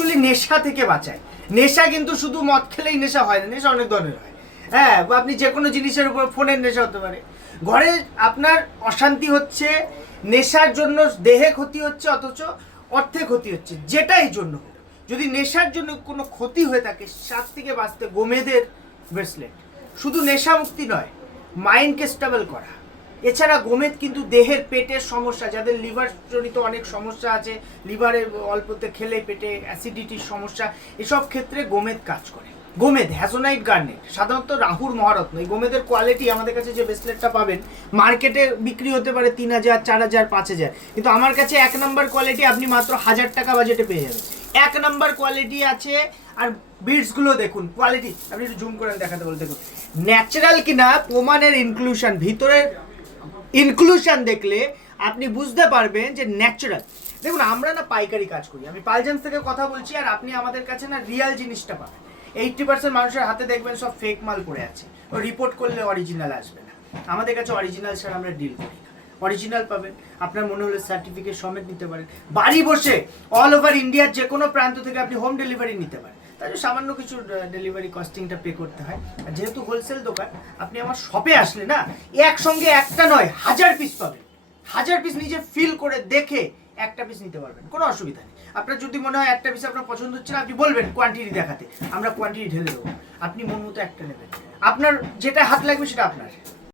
Actually নেশা থেকে বাঁচায়। নেশা কিন্তু শুধু মদ খেলেই নেশা হয় না, নেশা অনেক ধরনের হয়। হ্যাঁ, বা আপনি যে কোনো জিনিসের উপর, ফোনের নেশা হতে পারে, ঘরে আপনার অশান্তি হচ্ছে, নেশার জন্য দেহে ক্ষতি হচ্ছে, অথচ অর্থে ক্ষতি হচ্ছে, যেটাই জন্য হোক। যদি নেশার জন্য কোনো ক্ষতি হয়ে থাকে, সাত থেকে বাঁচতে গোমেদের ব্রেসলেট শুধু নেশা মুক্তি নয়, মাইন্ডকে স্টেবল করা। এছাড়া গোমেদ কিন্তু দেহের পেটের সমস্যা, যাদের লিভার জনিত অনেক সমস্যা আছে, লিভারে অল্পতে খেলে পেটে অ্যাসিডিটির সমস্যা, এসব ক্ষেত্রে গোমেদ কাজ করে। গোমেদ হ্যাজোনাইট গার্নেট সাধারণত রাহুর মহারত্ন। এই গোমেদের কোয়ালিটি, আমাদের কাছে যে ব্রেসলেটটা পাবেন মার্কেটে বিক্রি হতে পারে 3000, 4000, 5000, কিন্তু আমার কাছে 1 নম্বর কোয়ালিটি আপনি মাত্র 1000 টাকা বাজেটে পেয়ে যাবেন। 1 নম্বর কোয়ালিটি আছে। আর বিটসগুলো দেখুন, কোয়ালিটি আপনি একটু জুম করে দেখাতে বলে দেখুন, ন্যাচারাল কিনা, প্রমাণের ইনক্লুশন, ভিতরের ইনক্লুশন দেখলে আপনি বুঝতে পারবেন যে ন্যাচারাল। দেখুন, আমরা না পাইকারি কাজ করি, আমি পালজেন্স থেকে কথা বলছি, আর আপনি আমাদের কাছে না রিয়াল জিনিসটা পাবেন। 80% মানুষের হাতে দেখবেন সব ফেক মাল পড়ে আছে, ও রিপোর্ট করলে অরিজিনাল আসবে না। আমাদের কাছে অরিজিনাল ছাড়া আমরা ডিল করি না, অরিজিনাল পাবেন। আপনার মনে হলে সার্টিফিকেট সমেত নিতে পারেন, বাড়ি বসে অল ওভার ইন্ডিয়ার যে কোনো প্রান্ত থেকে আপনি হোম ডেলিভারি নিতে পারেন। তাহলে সামান্য কিছু ডেলিভারি কস্টিংটা পে করতে হয়। আর যেহেতু হোলসেল দোকান, আপনি আমার শপে আসলে না একসঙ্গে একটা নয় 1000 পিস পাবেন। 1000 পিস নিজে ফিল করে দেখে একটা পিস নিতে পারবেন, কোনো অসুবিধা নেই। আপনার যদি মনে হয় একটা পিস আপনার পছন্দ হচ্ছে না, আপনি বলবেন কোয়ান্টিটি দেখাতে, আমরা কোয়ান্টিটি ঢেলে দেবো, আপনি মন মতো একটা নেবেন। আপনার যেটা হাত লাগবে সেটা আপনার।